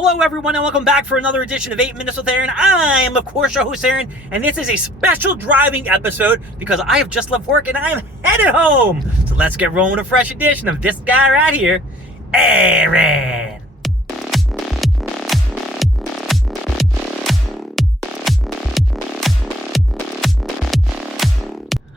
Hello everyone and welcome back for another edition of 8 Minutes with Aaron. I am of course your host Aaron, and this is a special driving episode because I have just left work and I am headed home. So let's get rolling with a fresh edition of this guy right here, Aaron.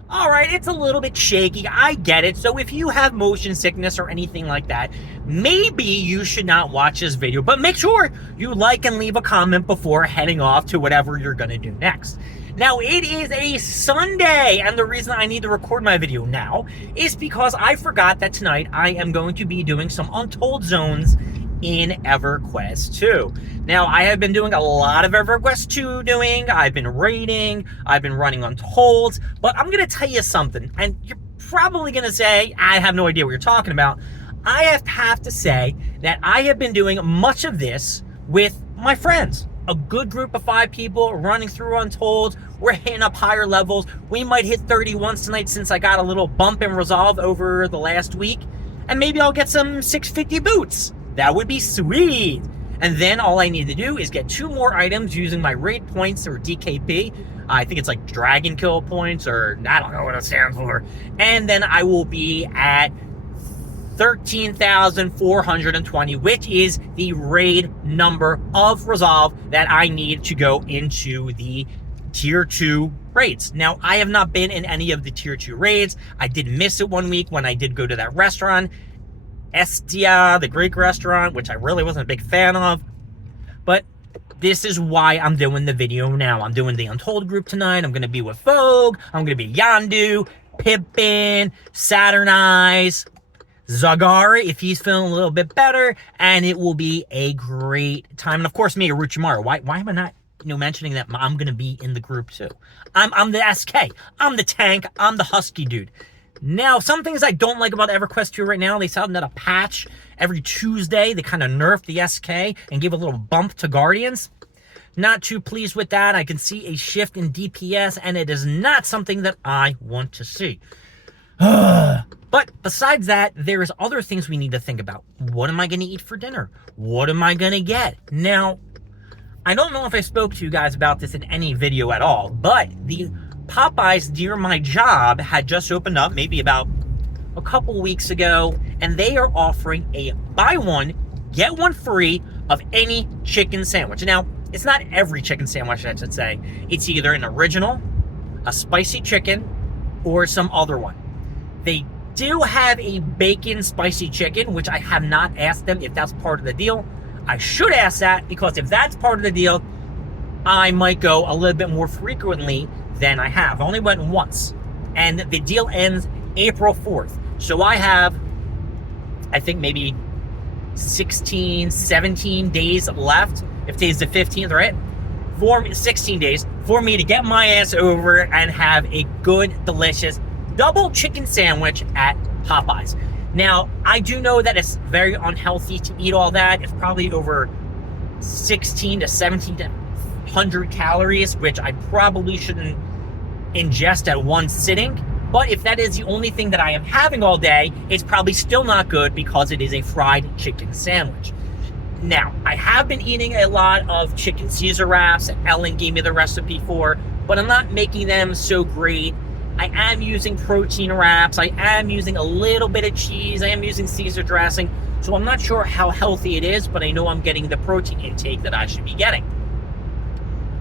Alright, it's a little bit shaky, I get it. So if you have motion sickness or anything like that, maybe you should not watch this video. But make sure you like and leave a comment before heading off to whatever you're going to do next. Now, it is a Sunday, and the reason I need to record my video now is because I forgot that tonight I am going to be doing some Untold Zones in EverQuest 2. Now, I have been doing a lot of EverQuest 2 doing. I've been raiding, I've been running Untold, but I'm going to tell you something, and you're probably going to say, I have no idea what you're talking about. I have to say that I have been doing much of this with my friends. A good group of 5 people running through Untold. We're hitting up higher levels. We might hit 30 once tonight since I got a little bump in Resolve over the last week. And maybe I'll get some 650 boots. That would be sweet. And then all I need to do is get 2 more items using my raid points, or DKP. I think it's like Dragon Kill points, or I don't know what it stands for. And then I will be at 13,420, which is the raid number of Resolve that I need to go into the Tier 2 raids. Now, I have not been in any of the Tier 2 raids. I did miss it one week when I did go to that restaurant, Estia, the Greek restaurant, which I really wasn't a big fan of. But this is why I'm doing the video now. I'm doing the Untold group tonight. I'm going to be with Vogue. I'm going to be Yondu, Pippin, Saturn Eyes, Zagara, if he's feeling a little bit better, and it will be a great time. And of course, me, Orochimaru. Why am I not, mentioning that I'm going to be in the group too? I'm the SK. I'm the tank. I'm the husky dude. Now, some things I don't like about EverQuest 2 right now, they sound that a patch every Tuesday. They kind of nerfed the SK and gave a little bump to Guardians. Not too pleased with that. I can see a shift in DPS, and it is not something that I want to see. But besides that, there's other things we need to think about. What am I going to eat for dinner? What am I going to get? Now, I don't know if I spoke to you guys about this in any video at all, but the Popeyes near my job had just opened up maybe about a couple weeks ago, and they are offering a buy one, get one free of any chicken sandwich. Now, it's not every chicken sandwich, I should say. It's either an original, a spicy chicken, or some other one. They do have a bacon spicy chicken, which I have not asked them if that's part of the deal. I should ask that, because if that's part of the deal, I might go a little bit more frequently than I have. I only went once, and the deal ends April 4th. So I have, I think, maybe 16, 17 days left. If today's the 15th, right? 16 days for me to get my ass over and have a good, delicious double chicken sandwich at Popeyes. Now, I do know that it's very unhealthy to eat all that. It's probably over 16 to 1,700 calories, which I probably shouldn't ingest at one sitting. But if that is the only thing that I am having all day, it's probably still not good because it is a fried chicken sandwich. Now, I have been eating a lot of chicken Caesar wraps, and Ellen gave me the recipe for, but I'm not making them so great. I am using protein wraps. I am using a little bit of cheese. I am using Caesar dressing. So I'm not sure how healthy it is, but I know I'm getting the protein intake that I should be getting.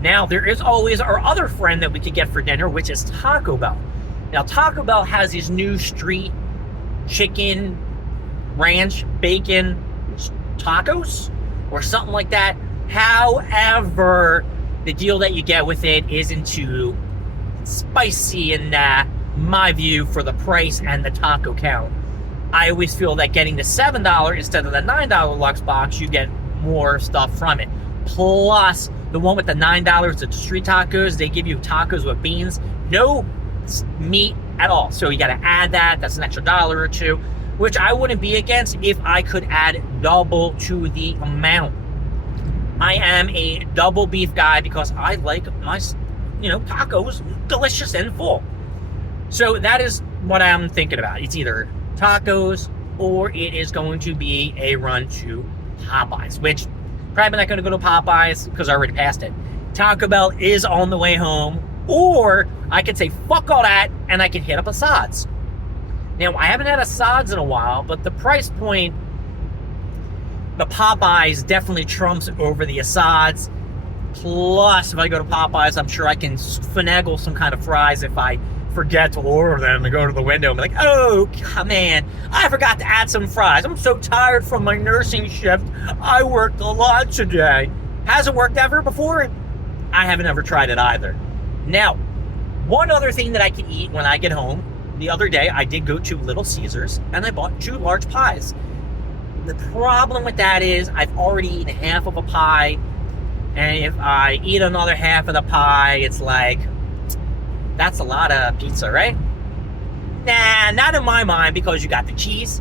Now, there is always our other friend that we could get for dinner, which is Taco Bell. Now, Taco Bell has these new street chicken, ranch, bacon tacos or something like that. However, the deal that you get with it isn't too spicy in my view for the price and the taco count. I always feel that getting the $7 instead of the $9 Lux box, you get more stuff from it. Plus, the one with the $9, the street tacos, they give you tacos with beans, no meat at all. So you got to add that. That's an extra $1 or $2, which I wouldn't be against if I could add double to the amount. I am a double beef guy because I like my, tacos delicious and full. So that is what I'm thinking about. It's either tacos or it is going to be a run to Popeyes, which Probably not going to go to Popeyes because I already passed it. Taco Bell is on the way home. Or I could say, fuck all that, and I can hit up Assad's. Now, I haven't had Assad's in a while, but the price point, the Popeyes definitely trumps over the Assad's. Plus, if I go to Popeyes, I'm sure I can finagle some kind of fries if I forget to order them and go to the window and be like, oh, man, I forgot to add some fries. I'm so tired from my nursing shift. I worked a lot today. Hasn't worked ever before? I haven't ever tried it either. Now, one other thing that I can eat when I get home, the other day I did go to Little Caesars and I bought 2 large pies. The problem with that is I've already eaten half of a pie, and if I eat another half of the pie, it's like, that's a lot of pizza, right? Nah, not in my mind, because you got the cheese,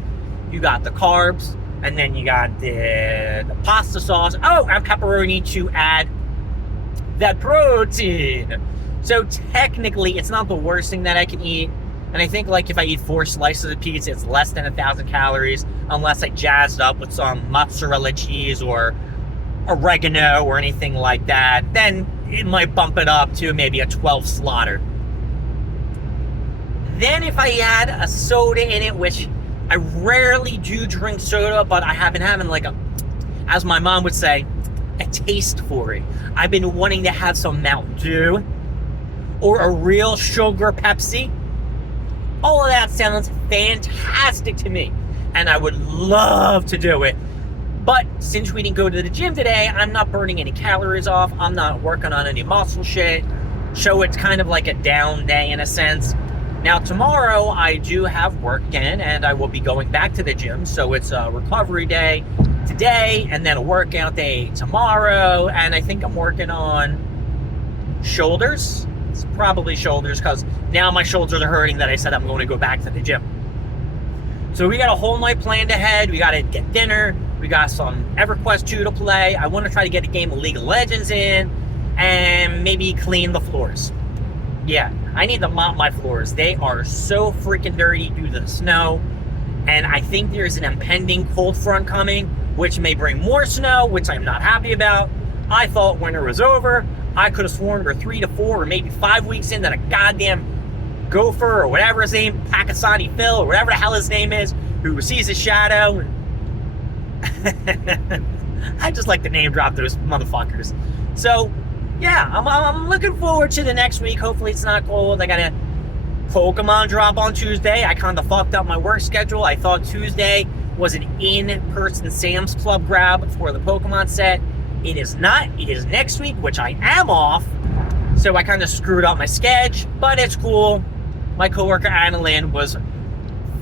you got the carbs, and then you got the pasta sauce. Oh, and pepperoni to add that protein. So technically, it's not the worst thing that I can eat. And I think, like, if I eat 4 slices of pizza, it's less than 1,000 calories, unless I jazz it up with some mozzarella cheese or oregano or anything like that. Then it might bump it up to maybe a 12 slaughter. Then if I add a soda in it, which I rarely do drink soda, but I have been having like a, as my mom would say, a taste for it. I've been wanting to have some Mountain Dew or a real sugar Pepsi. All of that sounds fantastic to me, and I would love to do it. But since we didn't go to the gym today, I'm not burning any calories off. I'm not working on any muscle shit. So it's kind of like a down day in a sense. Now, tomorrow I do have work again, and I will be going back to the gym. So it's a recovery day today, and then a workout day tomorrow. And I think I'm working on shoulders. It's probably shoulders, because now my shoulders are hurting that I said I'm going to go back to the gym. So we got a whole night planned ahead. We got to get dinner. We got some EverQuest 2 to play. I want to try to get a game of League of Legends in, and maybe clean the floors. Yeah, I need to mop my floors. They are so freaking dirty due to the snow. And I think there's an impending cold front coming, which may bring more snow, which I'm not happy about. I thought winter was over. I could have sworn we're 3 to 4 or maybe 5 weeks in that a goddamn gopher or whatever his name, Pakistani Phil or whatever the hell his name is, who sees his shadow. I just like to name drop those motherfuckers. So, yeah, I'm looking forward to the next week. Hopefully it's not cold. I got a Pokemon drop on Tuesday. I kind of fucked up my work schedule. I thought Tuesday was an in-person Sam's Club grab for the Pokemon set. It is not. It is next week, which I am off. So I kind of screwed up my schedule, but it's cool. My coworker, Annalyn, was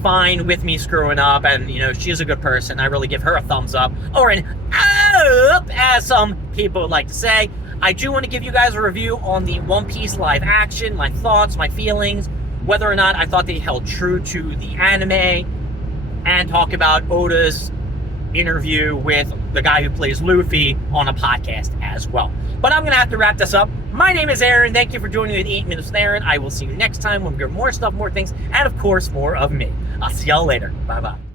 fine with me screwing up, and, you know, she's a good person. I really give her a thumbs up, or an up, as some people would like to say. I do want to give you guys a review on the One Piece live action, my thoughts, my feelings, whether or not I thought they held true to the anime, and talk about Oda's interview with the guy who plays Luffy on a podcast as well. But I'm going to have to wrap this up. My name is Aaron. Thank you for joining me with 8 Minutes with Aaron. I will see you next time when we get more stuff, more things, and of course, more of me. I'll see y'all later. Bye-bye.